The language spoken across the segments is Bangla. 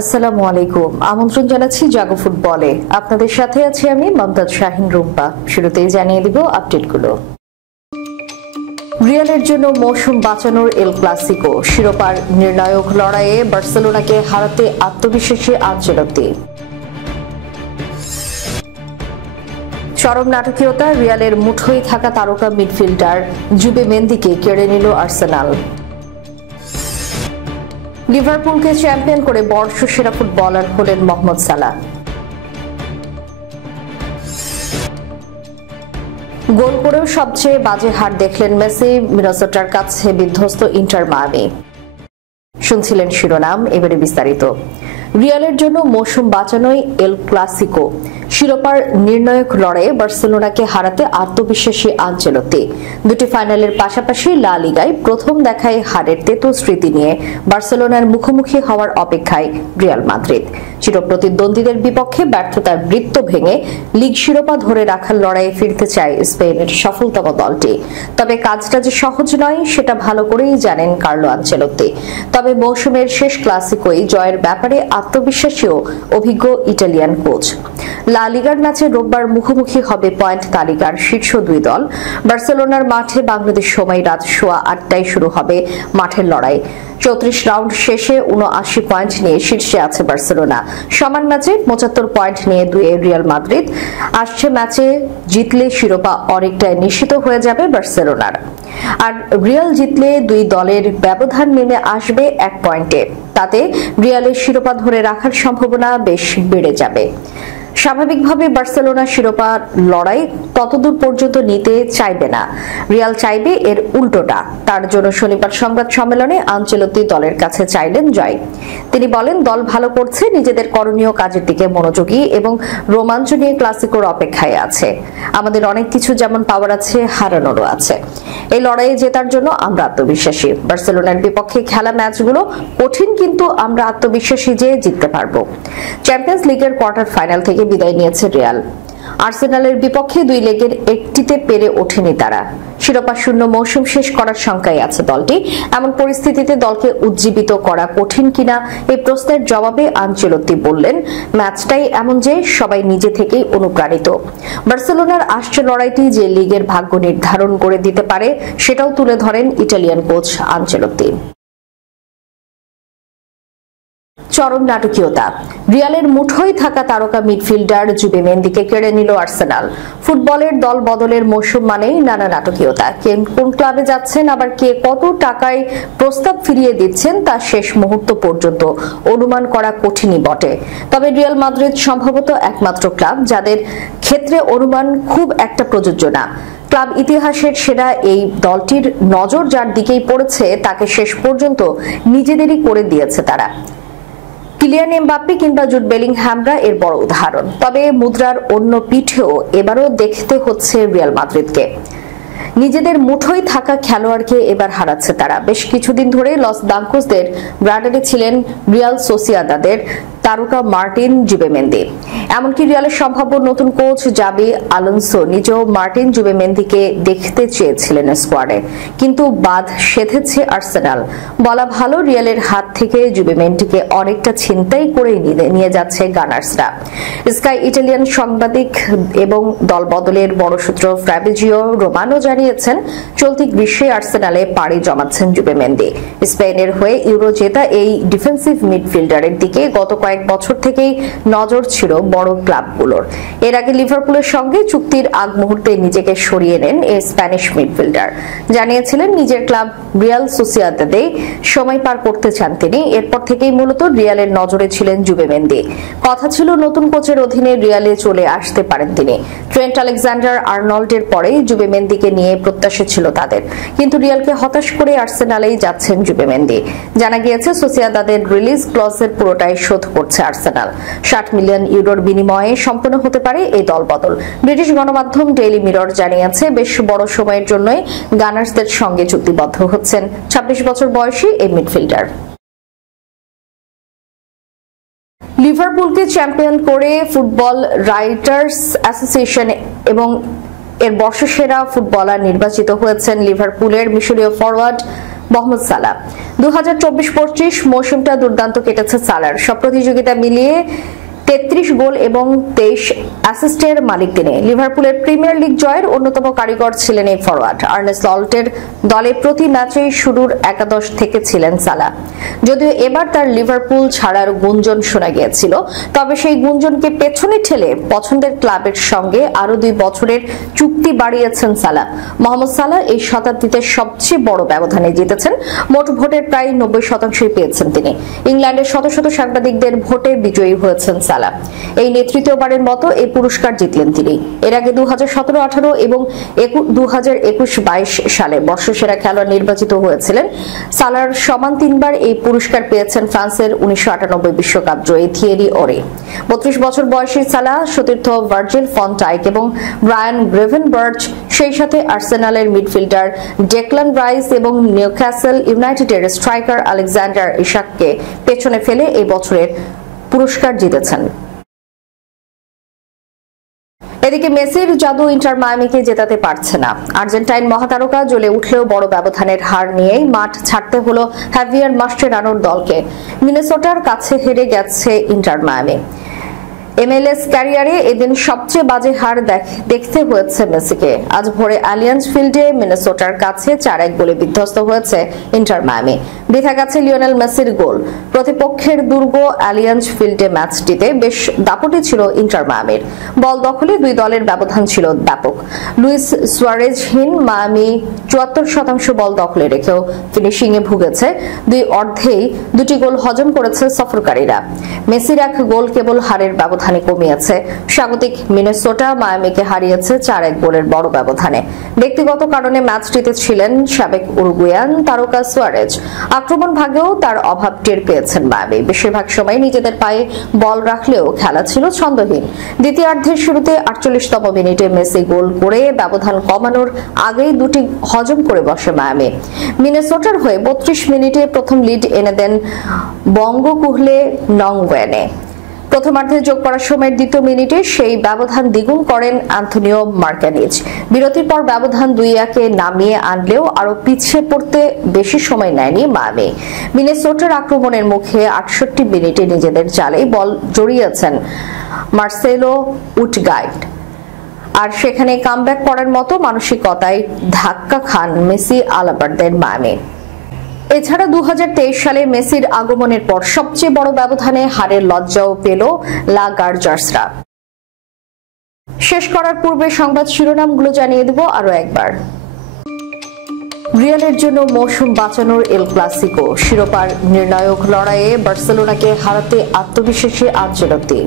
আসসালামু আলাইকুম। আমন্ত্রণ জানাচ্ছি জাগো ফুটবলে। আপনাদের সাথে আছি আমি মমতাজ শাহিন রুম্পা। শুরুতেই জানিয়ে দিব আপডেটগুলো। রিয়ালের জন্য মৌসুম বাঁচানোর এল ক্লাসিকো, শিরোপার নির্ণায়ক লড়াইয়ে বার্সেলোনাকে হারাতে আত্মবিশ্বাসী আনচেলত্তি। চরম নাটকীয়তা, রিয়ালের মুঠোয় থাকা তারকা মিডফিল্ডার জুবেমেন্দিকে কেড়ে নিল আর্সেনাল। লিভারপুলকে চ্যাম্পিয়ন করে বর্ষসেরা ফুটবলার হলেন মোহাম্মদ সালাহ। গোল করেও সবচেয়ে বাজে হার দেখলেন মেসি, মিনেসোটার কাছে বিধ্বস্ত ইন্টার মায়ামি। শুনছিলেন শিরোনাম, এবারে বিস্তারিত। রিয়ালের জন্য মৌসুম বাঁচানোই এল ক্লাসিকো, শিরোপার নির্ণায়ক লড়াইয়ে বার্সেলোনাকে হারাতে আত্মবিশ্বাসী আনচেলত্তি। দুটি ফাইনালের পাশাপাশি লা লিগায় প্রথম দেখায় হারের তেতো স্মৃতি নিয়ে বার্সেলোনার মুখোমুখি হওয়ার অপেক্ষায় রিয়াল মাদ্রিদ। চিরপ্রতিদ্বন্দ্বীদের বিপক্ষে ব্যর্থতার বৃত্ত ভেঙে লিগ শিরোপা ধরে রাখার লড়াইয়ে ফিরতে চায় স্পেনের সফলতম দলটি। তবে কাজটা যে সহজ নয় সেটা ভালো করেই জানেন কার্লো আনচেলত্তি। তবে মৌসুমের শেষ ক্লাসিকোই জয়ের ব্যাপারে আত্মবিশ্বাসী ও অভিজ্ঞ ইটালিয়ান কোচ। লা লিগার ম্যাচে রোববার মুখোমুখি হবে পয়েন্ট তালিকার শীর্ষ দুই দল। বার্সেলোনার মাঠে বাংলাদেশ সময় রাত 8:15টায় শুরু হবে মাঠের লড়াই। 34 রাউন্ড শেষে 79 পয়েন্ট নিয়ে শীর্ষে আছে বার্সেলোনা। সমান ম্যাচে 75 পয়েন্ট নিয়ে দুয়ে রিয়াল মাদ্রিদ। আসছে ম্যাচে জিতলে শিরোপা অনেকটাই নিশ্চিত হয়ে যাবে বার্সেলোনার। আর রিয়াল জিতলে দুই দলের ব্যবধান নেমে আসবে 1 পয়েন্টে। তাতে রিয়ালের শিরোপা ধরে রাখার সম্ভাবনা বেশ বেড়ে যাবে। স্বাভাবিকভাবে বার্সেলোনা শিরোপা লড়াই ততদূর পর্যন্ত নিতে চাইবে না, রিয়াল চাইবে এর উল্টোটা। তার জন্য শনিবার সংবাদ সম্মেলনে আনচেলত্তি দলের কাছে চাইলেন জয়। তিনি বলেন, দল ভালো করছে, নিজেদের করণীয় কাজের দিকে মনোযোগী এবং রোমাঞ্চ নিয়ে ক্লাসিকোর অপেক্ষায় আছে। আমাদের অনেক কিছু যেমন পাওয়ার আছে, হারানোরও আছে। এই লড়াইয়ে জেতার জন্য আমরা আত্মবিশ্বাসী। বার্সেলোনার বিপক্ষে খেলা ম্যাচগুলো কঠিন, কিন্তু আমরা আত্মবিশ্বাসী যে জিততে পারবো। চ্যাম্পিয়ন্স লিগের কোয়ার্টার ফাইনাল থেকে বিদায় নিয়েছে রিয়াল। আর্সেনালের বিপক্ষে 2 লেগের একটিতে পেরে ওঠেনি তারা। শিরোপা শূন্য মৌসুম শেষ করার শঙ্কায় আছে দলটি। এমন পরিস্থিতিতে দলকে উজ্জীবিত করা কঠিন কিনা এই প্রশ্নের জবাবে আনচেলত্তি বললেন, ম্যাচটাই এমন যে সবাই নিজে থেকেই অনুপ্রাণিত। বার্সেলোনার আসছে লড়াইটি যে লিগের ভাগ্য নির্ধারণ করে দিতে পারে সেটাও তুলে ধরেন ইটালিয়ান কোচ আনচেলত্তি। চরম নাটকীয়তা, রিয়ালের মুঠোয় থাকা তারকা মিডফিল্ডার জুবেমেন্দিকে কেড়ে নিল আর্সেনাল। ফুটবলের দল বদলের মৌসুম মানেই নানা নাটকীয়তা। কে কোন ক্লাবে যাচ্ছেন, আবার কে কত টাকায় প্রস্তাব ফিরিয়ে দিচ্ছেন তা শেষ মুহূর্ত পর্যন্ত অনুমান করা কঠিনই বটে। তবে রিয়াল মাদ্রিদ সম্ভবত একমাত্র ক্লাব যাদের ক্ষেত্রে অনুমান খুব একটা প্রযোজ্য না। ক্লাব ইতিহাসের সেরা এই দলটির নজর যার দিকেই পড়েছে তাকে শেষ পর্যন্ত নিজেদেরই করে দিয়েছে তারা। কিলিয়ান এমবাপ্পে কিংবা জুড বেলিংহ্যামরা এর বড় উদাহরণ। তবে মুদ্রার অন্য পিঠেও এবারও দেখতে হচ্ছে রিয়াল মাদ্রিদকে। নিজেদের মুঠোয় থাকা খেলোয়াড়কে এবার হারাচ্ছে তারা। বেশ কিছুদিন ধরে লস ব্লাঙ্কোসদের ব্রাডারে ছিলেন রিয়াল সোসিয়াদাদের তারকা মার্টিন জুবেমেন্দি। এমনকি রিয়ালের সম্ভাব্য নতুন কোচ জাবি আলোনসো নিজেও মার্টিন জুবেমেন্দিকে দেখতে চেয়েছিলেন স্কোয়াডে, কিন্তু বাদ সেধেছে আর্সেনাল। বলা ভালো, রিয়ালের হাত থেকে জুবেমেন্দিকে অনেকটা ছিনতাই করে নিয়ে যাচ্ছে গানার্সরা। স্কাই ইটালিয়ান সাংবাদিক এবং দল বদলের বড় সূত্র ফ্যাব্রিজিও রোমানো জানিয়েছেন, চলতি গ্রীষ্মে আর্সেনালে পাড়ি জমাচ্ছেন জুবেমেন্দি। স্পেনের হয়ে ইউরো জেতা এই ডিফেন্সিভ মিডফিল্ডারের দিকে গত কয়েক বছর থেকেই নজর ছিল বড় ক্লাবগুলোর। এর আগে লিভারপুলের সঙ্গে চুক্তির আগ মুহূর্তে নিজেকে সরিয়ে নেন এই স্প্যানিশ মিডফিল্ডার। জানিয়েছিলেন নিজের ক্লাব রিয়াল সোসিয়াদাদে সময় পার করতে চান তিনি। এরপর থেকেই মূলত রিয়ালের নজরে ছিলেন জুবেমেন্দি। কথা ছিল নতুন কোচের অধীনে রিয়ালে চলে আসতে পারেন তিনি। ট্রেন্ট আলেকজান্ডার আর্নল্ডের পরেই জুবেমেন্দিকে নিয়ে প্রত্যাশা ছিল তাদের, কিন্তু রিয়ালকে হতাশ করে আর্সেনালেই যাচ্ছেন জুবেমেন্দি। জানা গিয়েছে সোসিয়াদাদের রিলিজ ক্লজের পুরোটাই শোধ করছে আর্সেনাল। 60 মিলিয়ন ইউরোর বিনিময়ে সম্পন্ন হতে পারে এই দলবদল। ব্রিটিশ গণমাধ্যম ডেইলি মিরর জানিয়েছে, বেশ বড় সময়ের জন্যই গানার্সদের সঙ্গে চুক্তিবদ্ধ হচ্ছেন 26 বছর বয়সী এই মিডফিল্ডার। লিভারপুলকে চ্যাম্পিয়ন করে ফুটবল রাইটার্স অ্যাসোসিয়েশন এবং এর বর্ষসেরা ফুটবলার নির্বাচিত হয়েছেন লিভারপুলের মিশরীয় ফরওয়ার্ড মোহাম্মদ সালাহ 2024-25 মৌসুমটা দুর্দান্ত কেটেছে সালাহর। সব প্রতিযোগিতা মিলিয়ে 33 গোল এবং 23 অ্যাসিস্টের মালিক তিনি। লিভারপুলের প্রিমিয়ার লিগ জয়ের অন্যতম কারিগর ছিলেন এই ফরওয়ার্ড। আর্নে স্লটের দলে প্রতি ম্যাচেই শুরুর একাদশ থেকে ছিলেন সালাহ। যদিও এবার তার লিভারপুল ছাড়ার গুঞ্জন শোনা গিয়েছিল, তবে সেই গুঞ্জনকে পেছনে ঠেলে পছন্দের ক্লাবের সঙ্গে আরো 2 বছরের চুক্তি বাড়িয়েছেন সালাহ। মোহাম্মদ সালাহ এই শতাব্দীতে সবচেয়ে বড় ব্যবধানে জিতেছেন। মোট ভোটের প্রায় 90% পেয়েছেন তিনি। ইংল্যান্ডের শত শত সাংবাদিকদের ভোটে বিজয়ী হয়েছেন সালাহ। এই নেতৃত্ববারের মতো এই পুরস্কার জিতলেন তিনি। এর আগে 2017-18 এবং 2021-22 সালে বর্ষসেরা খেলোয়াড় নির্বাচিত হয়েছিলেন। সালাহর সমান 3 বার এই পুরস্কার পেয়েছেন ফ্রান্সের 1998 বিশ্বকাপ জয়ী থিয়েরি ওরি। 32 বছর বয়সী সালাহ সতীর্থ ভার্জিল ফন ডাইক এবং ব্রায়ান গ্রেভেনবার্চ, সেই সাথে আর্সেনালের মিডফিল্ডার ডেকলান রাইস এবং নিউক্যাসল ইউনাইটেডের স্ট্রাইকার আলেকজান্ডার ইসাককে পেছনে ফেলে এই বছরের পুরস্কার জিতেছেন। এদিকে মেসির জাদু ইন্টার মায়ামিকে জেতাতে পারছে না। আর্জেন্টাইন মহাতারকা জ্বলে উঠলেও বড় ব্যবধানের হার নিয়েই মাঠ ছাড়তে হলো হাভিয়ার মাস্টেরানোর দলকে। মিনেসোটার কাছে হেরে গেছে ইন্টার মায়ামি। MLS ক্যারিয়ারে এদিন সবচেয়ে বাজে হার দেখতে হয়েছে মেসিকে। আজ ভোরে অ্যালিয়ান্স ফিল্ডে মিনেসোটার কাছে 4-1 গোলে বিধ্বস্ত হয়েছে ইন্টার মায়ামি। বৃথা গেছে লিওনেল মেসির গোল। প্রতিপক্ষের দুর্গ অ্যালিয়ান্স ফিল্ডে ম্যাচটিতে বেশ দাপটে ছিল ইন্টার মায়ামির। বল দখলে 2 দলের ব্যবধান ছিল ব্যাপক। লুইস সুয়ারেজহীন মায়ামি 74% বল দখলে রেখেও ফিনিশিং এ ভুগেছে। 2 অর্ধেই 2টি গোল হজম করেছে সফরকারীরা। মেসির 1 গোল কেবল হারের ব্যবধানে কমিয়েছে। স্বাগতিক মিনেসোটা মায়ামিকে হারিয়েছে 4-1 গোলের বড় ব্যবধানে। ব্যক্তিগত কারণে ম্যাচটিতে ছিলেন সাবেক উরুগুয়ান তারকা সুয়ারেজ। আক্রমণ ভাগেও তার অভাব টের পেয়েছেন মায়ামি। বেশিরভাগ সময় নিজেদের পায়ে বল রাখলেও খেলা ছিল ছন্দহীন। দ্বিতীয়ার্ধের শুরুতে 48তম মিনিটে মেসি গোল করে ব্যবধান কমানোর আগেই 2টি হজম করে বসে মায়ামি। মিনেসোটার হয়ে 32 মিনিটে প্রথম লিড এনে দেন বঙ্গকুহলে নংওয়েনে। প্রথমার্ধে যোগ করার সময়ের 2য় মিনিটে সেই ব্যবধান দ্বিগুণ করেন অ্যান্থনিও মার্কানিজ। বিরতির পর ব্যবধান 2-1-এ নামিয়ে আনলেও আরো পিছিয়ে পড়তে বেশি সময় নেয়নি মায়ামি। মিনেসোটার আক্রমণের মুখে 68 মিনিটে নিজেদের জালে বল জড়িয়েছেন মার্সেলো উটগাইট। আর সেখানে কামব্যাক করার মতো মানসিকতায় ধাক্কা খান মেসি আলাবারদের মায়ামি। এছাড়া 2023 সালে মেসির আগমনের পর সবচেয়ে বড় ব্যবধানে হারের লজ্জাও পেল লা গার্জার্সরা। শেষ করার পূর্বে সংবাদ শিরোনামগুলো জানিয়ে দেব আরো একবার। রিয়ালের জন্য মৌসুম বাঁচানোর এল ক্লাসিকো। শিরোপার নির্ণায়ক লড়াইয়ে বার্সেলোনাকে হারাতে আত্মবিশ্বাসী আনচেলত্তি।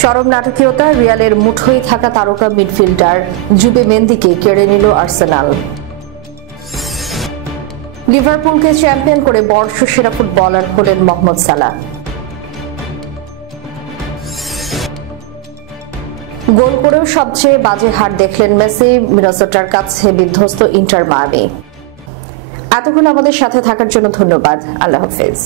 চরম নাটকীয়তা, রিয়ালের মুঠোয় থাকা তারকা মিডফিল্ডার জুবেমেন্দিকে কেড়ে নিল আর্সেনাল। লিভারপুলকে চ্যাম্পিয়ন করে বর্ষসেরা ফুটবলার হলেন মোহাম্মদ সালাহ। গোল করেও সবচেয়ে বাজে হার দেখলেন মেসি, মিনেসোটার কাছে বিধ্বস্ত ইন্টার মায়ামি। এতক্ষণ আমাদের সাথে থাকার জন্য ধন্যবাদ। আল্লাহ হাফেজ।